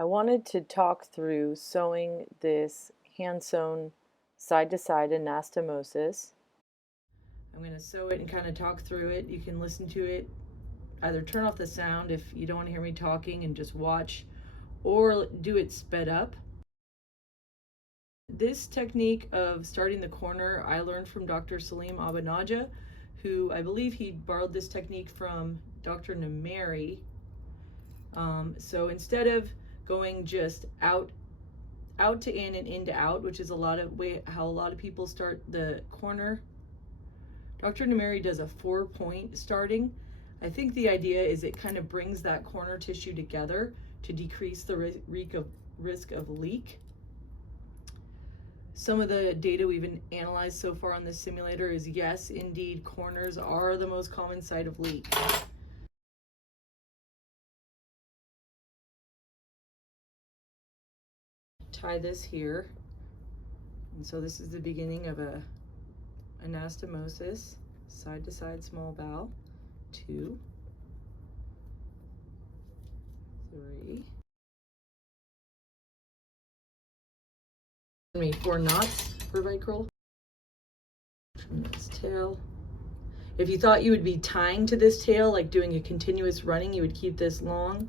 I wanted to talk through sewing this hand-sewn side-to-side anastomosis. I'm going to sew it and kind of talk through it. You can listen to it, either turn off the sound if you don't want to hear me talking and just watch, or do it sped up. This technique of starting the corner I learned from Dr. Salim Abanaja, who I believe he borrowed this technique from Dr. Nameri. So instead of going just out to in and in to out, which is how a lot of people start the corner, Dr. Nameri does a 4-point starting. I think the idea is it kind of brings that corner tissue together to decrease the risk of leak. Some of the data we've analyzed so far on this simulator is yes, indeed, corners are the most common site of leak. Tie this here, and so this is the beginning of a anastomosis, side to side small bowel. 2, 3, 4 knots for vicryl. Trim this tail. If you thought you would be tying to this tail, like doing a continuous running, you would keep this long.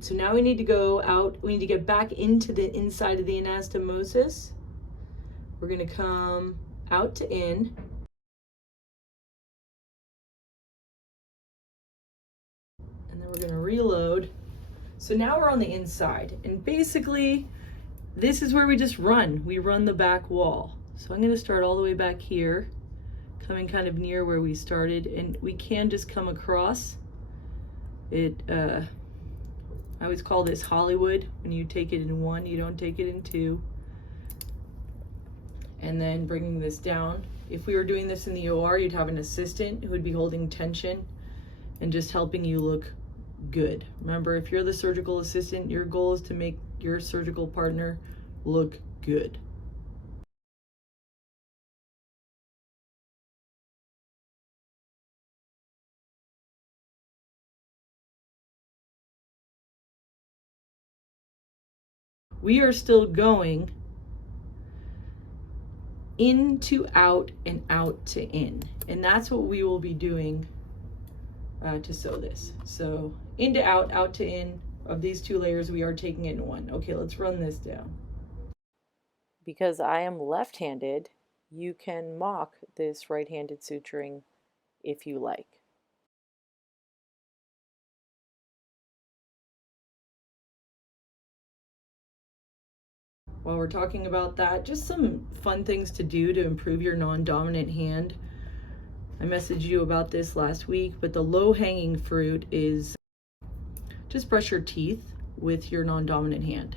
So now we need to go out, we need to get back into the inside of the anastomosis. We're going to come out to in. And then we're going to reload. So now we're on the inside. And basically, this is where we just run. We run the back wall. So I'm going to start all the way back here, coming kind of near where we started. And we can just come across it. I always call this Hollywood. When you take it in 1, you don't take it in 2. And then bringing this down. If we were doing this in the OR, you'd have an assistant who would be holding tension and just helping you look good. Remember, if you're the surgical assistant, your goal is to make your surgical partner look good. We are still going in to out and out to in. And that's what we will be doing to sew this. So in to out, out to in. Of these 2 layers, we are taking it in 1. Okay, let's run this down. Because I am left-handed, you can mock this right-handed suturing if you like. While we're talking about that, just some fun things to do to improve your non-dominant hand. I messaged you about this last week, but the low-hanging fruit is just brush your teeth with your non-dominant hand.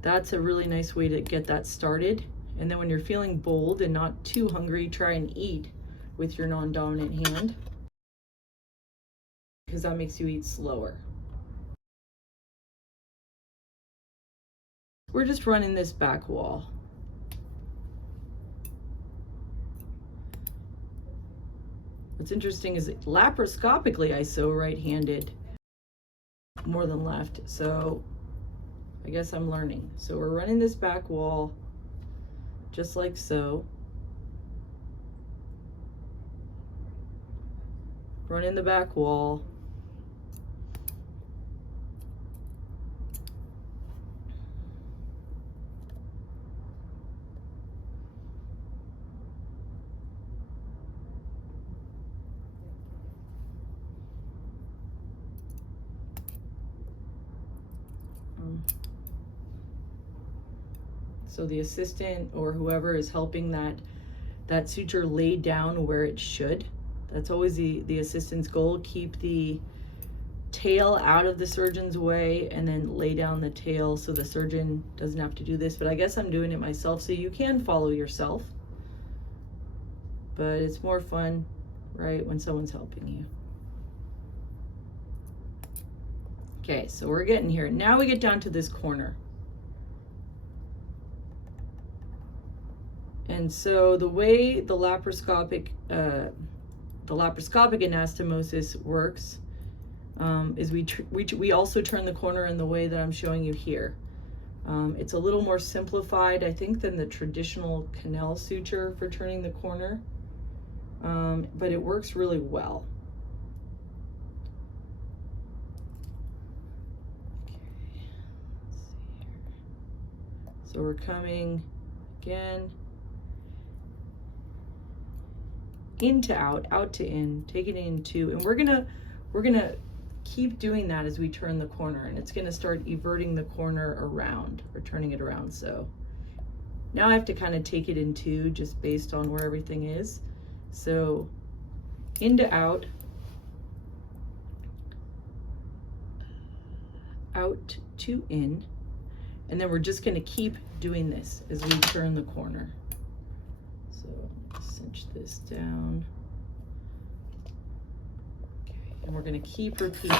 That's a really nice way to get that started. And then when you're feeling bold and not too hungry, try and eat with your non-dominant hand, because that makes you eat slower. We're just running this back wall. What's interesting is that laparoscopically I sew right-handed more than left, so I guess I'm learning. So we're running this back wall just like so. Running the back wall. So the assistant or whoever is helping that suture lay down where it should. That's always the assistant's goal. Keep the tail out of the surgeon's way and then lay down the tail so the surgeon doesn't have to do this. But I guess I'm doing it myself, so you can follow yourself. But it's more fun, right, when someone's helping you. Okay, so we're getting here. Now we get down to this corner. And so the way the laparoscopic anastomosis works, is we also turn the corner in the way that I'm showing you here. It's a little more simplified, I think, than the traditional canal suture for turning the corner, but it works really well. So we're coming again, in to out, out to in, take it into, and we're gonna keep doing that as we turn the corner, and it's gonna start everting the corner around, or turning it around. So now I have to kind of take it in two just based on where everything is. So into out, out to in, and then we're just gonna keep doing this as we turn the corner. So cinch this down. And we're going to keep repeating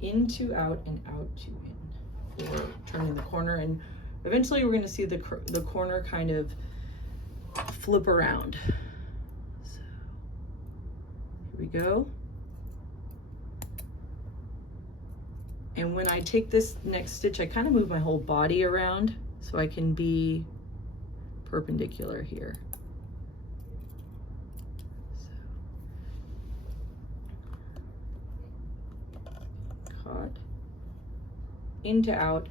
into out and out to in for turning the corner, and eventually we're going to see the corner kind of flip around. So here we go. And when I take this next stitch, I kind of move my whole body around so I can be perpendicular here. Into out,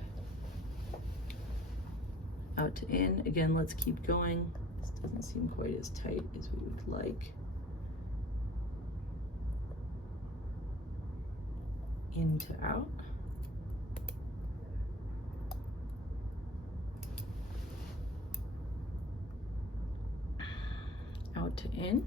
out to in. Again, let's keep going. This doesn't seem quite as tight as we would like. Into out. Out to in.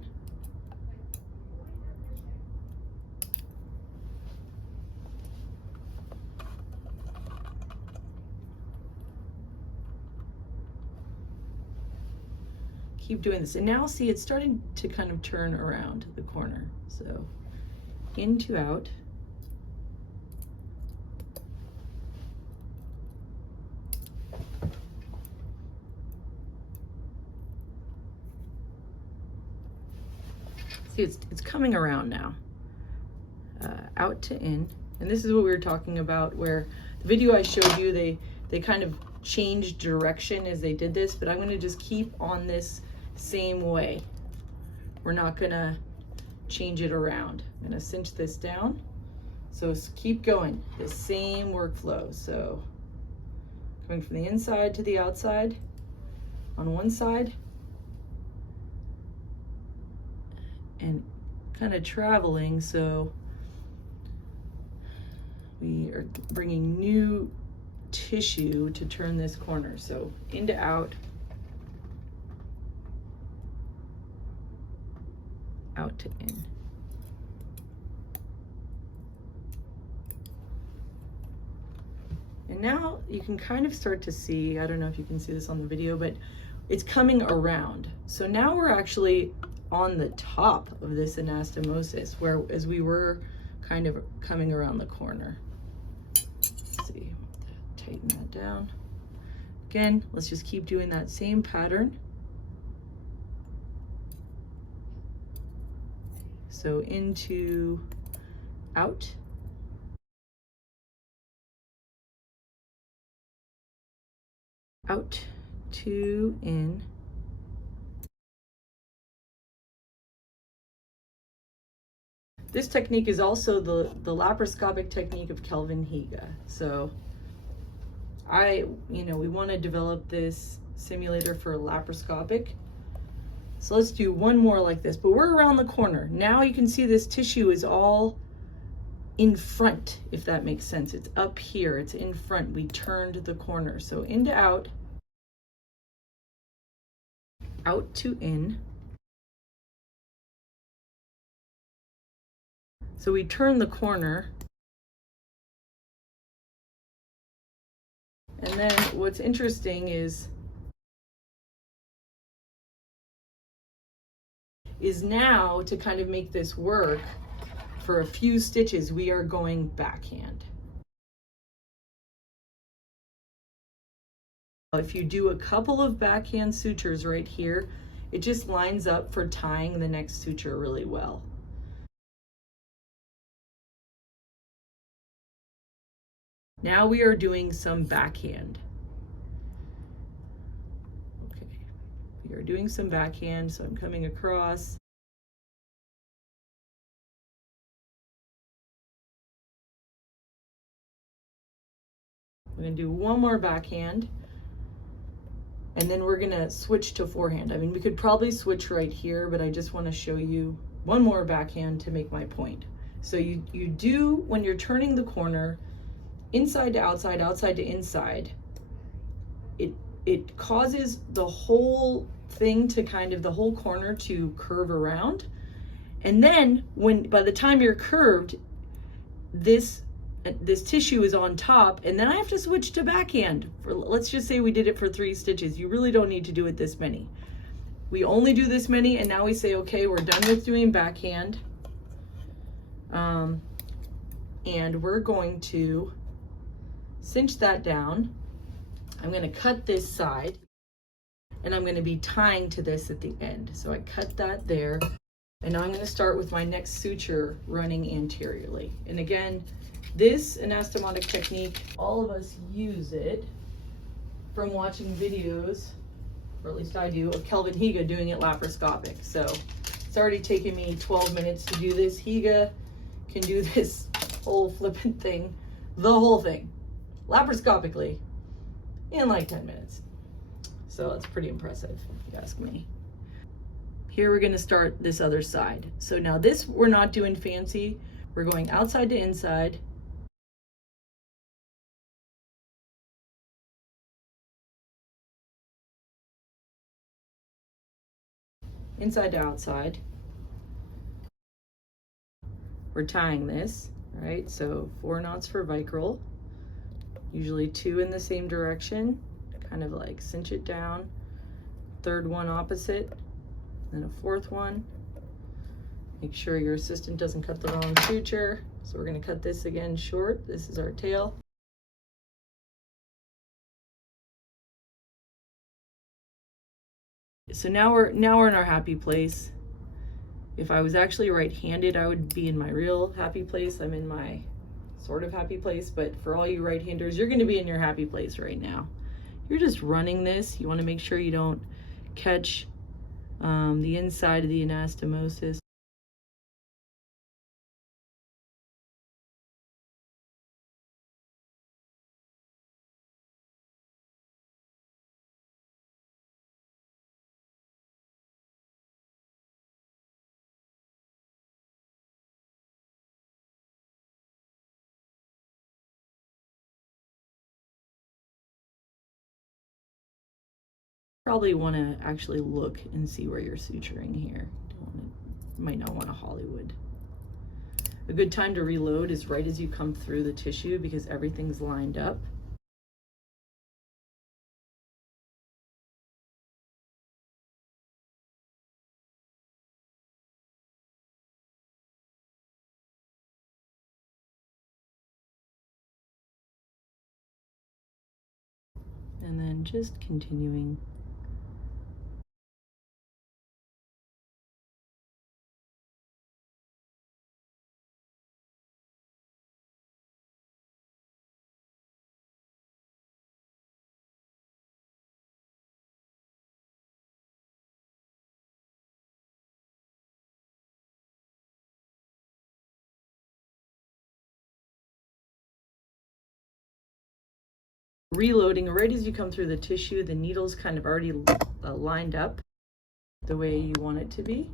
Keep doing this, and now see it's starting to kind of turn around the corner. So into out, see it's coming around now. Out to in, and this is what we were talking about, where the video I showed you, they kind of changed direction as they did this, but I'm going to just keep on this same way. We're not gonna change it around. I'm gonna cinch this down. So keep going, the same workflow. So coming from the inside to the outside on one side, and kind of traveling, so we are bringing new tissue to turn this corner. So into out, out to in. And now you can kind of start to see, I don't know if you can see this on the video, but it's coming around. So now we're actually on the top of this anastomosis, whereas we were kind of coming around the corner. Let's see, tighten that down. Again, let's just keep doing that same pattern. So into out, out to in, this technique is also the laparoscopic technique of Kelvin Higa. So we want to develop this simulator for laparoscopic. So let's do one more like this, but we're around the corner. Now you can see this tissue is all in front, if that makes sense. It's up here, it's in front. We turned the corner. So into out, out to in. So we turn the corner. And then what's interesting is now to kind of make this work for a few stitches, we are going backhand. If you do a couple of backhand sutures right here, it just lines up for tying the next suture really well. Now we are doing some backhand. Okay, we are doing some backhand, so I'm coming across. We're gonna do one more backhand, and then we're gonna switch to forehand. I mean, we could probably switch right here, but I just wanna show you one more backhand to make my point. So you do, when you're turning the corner, inside to outside, outside to inside, it causes the whole thing to kind of, the whole corner to curve around. And then by the time you're curved, this tissue is on top, and then I have to switch to backhand. Let's just say we did it for 3 stitches. You really don't need to do it this many. We only do this many, and now we say, okay, we're done with doing backhand. And we're going to cinch that down. I'm going to cut this side, and I'm going to be tying to this at the end. So I cut that there, and now I'm going to start with my next suture running anteriorly. And again, this anastomotic technique, all of us use it from watching videos, or at least I do, of Kelvin Higa doing it laparoscopic. So it's already taken me 12 minutes to do this. Higa can do this whole flippant thing, the whole thing, laparoscopically in like 10 minutes. So it's pretty impressive, if you ask me. Here we're gonna start this other side. So now this, we're not doing fancy. We're going outside to inside. Inside to outside. We're tying this, right? So 4 knots for vicryl, usually 2 in the same direction, kind of like cinch it down. 3rd one opposite, then a 4th one. Make sure your assistant doesn't cut the wrong suture. So we're gonna cut this again short. This is our tail. So now we're in our happy place. If I was actually right-handed, I would be in my real happy place. I'm in my sort of happy place, but for all you right-handers, you're gonna be in your happy place right now. You're just running this. You wanna make sure you don't catch the inside of the anastomosis. Probably want to actually look and see where you're suturing here. You might not want to Hollywood. A good time to reload is right as you come through the tissue because everything's lined up. And then just continuing. Reloading, right as you come through the tissue, the needle's kind of already lined up the way you want it to be.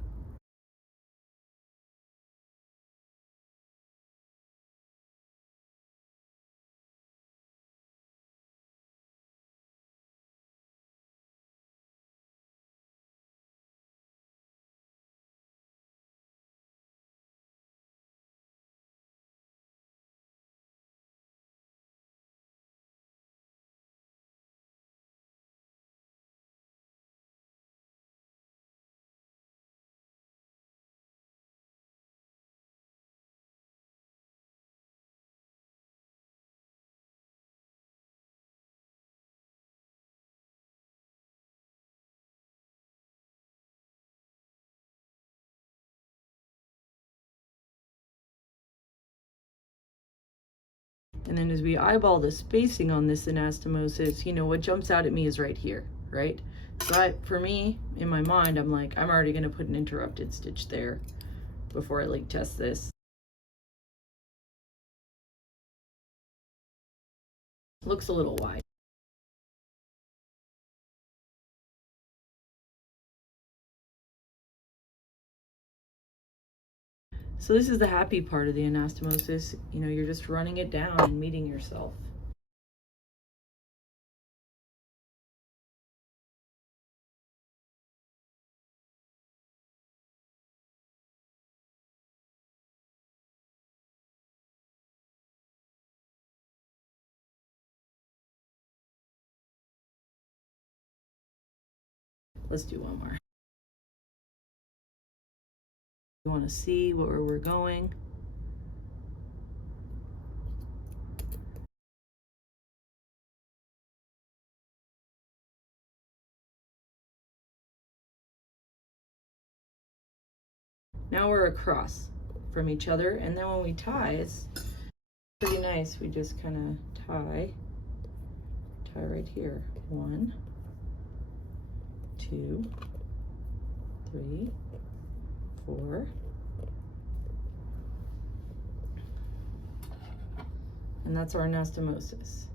And then as we eyeball the spacing on this anastomosis, you know, what jumps out at me is right here, right? So for me, in my mind, I'm like, I'm already gonna put an interrupted stitch there before I like test this. Looks a little wide. So this is the happy part of the anastomosis. You know, you're just running it down and meeting yourself. Let's do one more. You want to see where we're going. Now we're across from each other, and then when we tie, it's pretty nice. We just kind of tie right here. 1, 2, 3, 4. And that's our anastomosis.